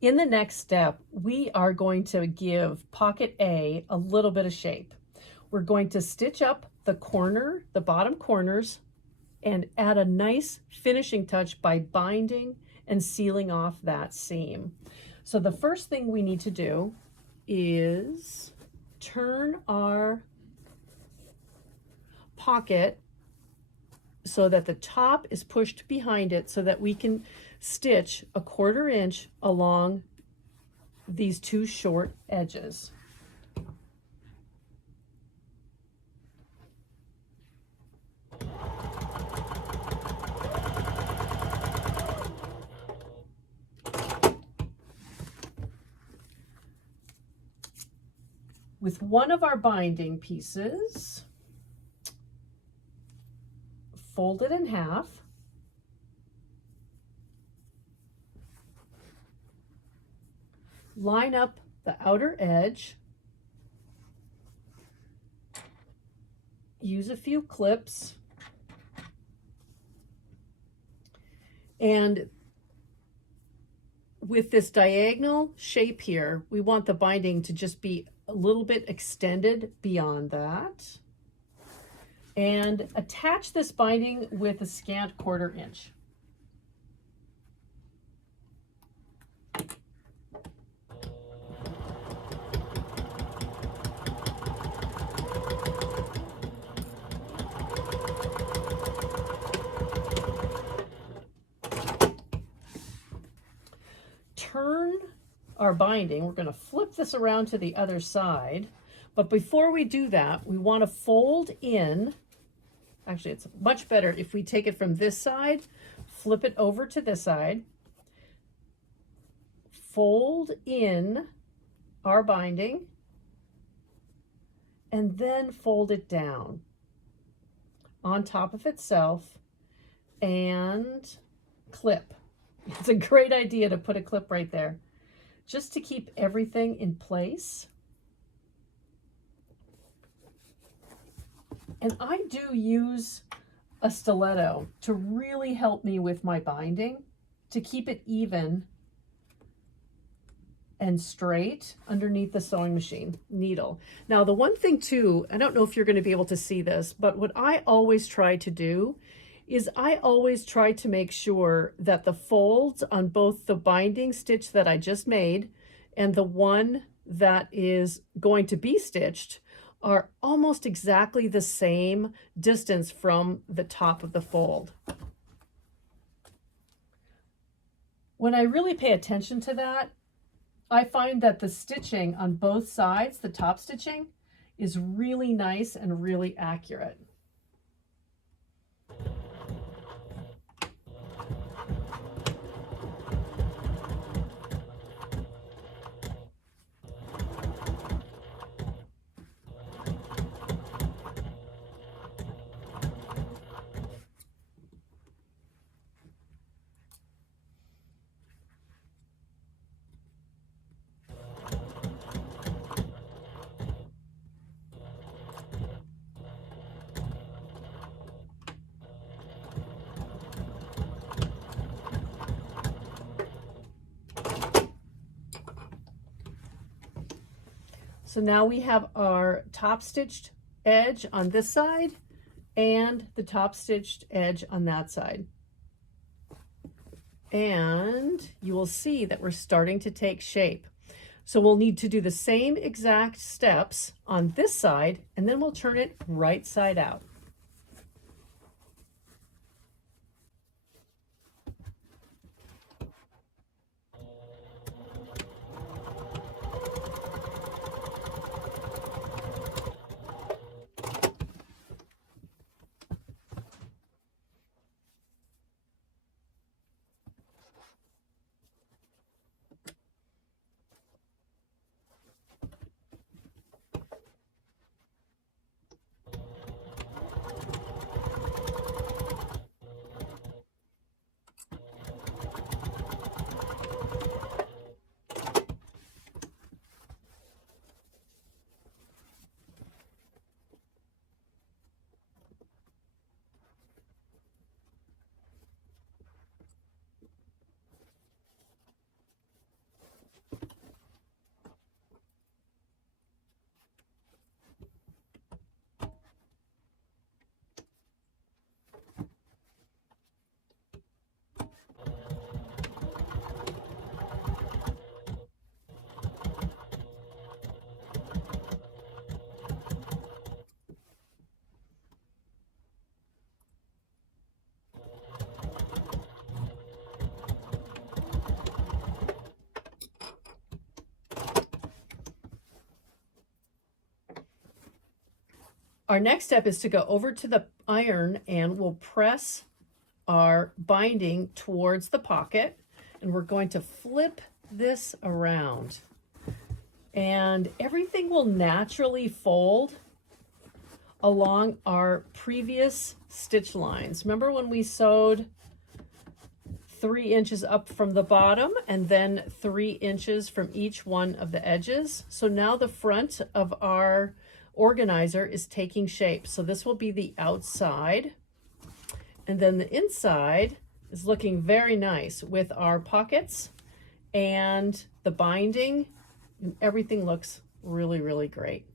In the next step, we are going to give pocket A a little bit of shape. We're going to stitch up the corner, the bottom corners, and add a nice finishing touch by binding and sealing off that seam. So the first thing we need to do is turn our pocket so that the top is pushed behind it so that we can stitch a 1/4 inch along these two short edges. With one of our binding pieces, fold it in half, line up the outer edge, use a few clips, and with this diagonal shape here, we want the binding to just be a little bit extended beyond that. And attach this binding with a scant 1/4 inch. Turn our binding, we're going to flip this around to the other side, but before we do that, we want to fold in. Actually, it's much better if we take it from this side, flip it over to this side, fold in our binding, and then fold it down on top of itself and clip. It's a great idea to put a clip right there, just to keep everything in place. And I do use a stiletto to really help me with my binding, to keep it even and straight underneath the sewing machine needle. Now, the one thing too, I don't know if you're going to be able to see this, but what I always try to do is I always try to make sure that the folds on both the binding stitch that I just made and the one that is going to be stitched are almost exactly the same distance from the top of the fold. When I really pay attention to that, I find that the stitching on both sides, the top stitching, is really nice and really accurate. So now we have our top stitched edge on this side and the top stitched edge on that side. And you will see that we're starting to take shape. So we'll need to do the same exact steps on this side, and then we'll turn it right side out. Our next step is to go over to the iron and we'll press our binding towards the pocket, and we're going to flip this around. And everything will naturally fold along our previous stitch lines. Remember when we sewed 3 inches up from the bottom and then 3 inches from each one of the edges? So now the front of our organizer is taking shape. So this will be the outside, and then the inside is looking very nice with our pockets and the binding, and everything looks really, really great.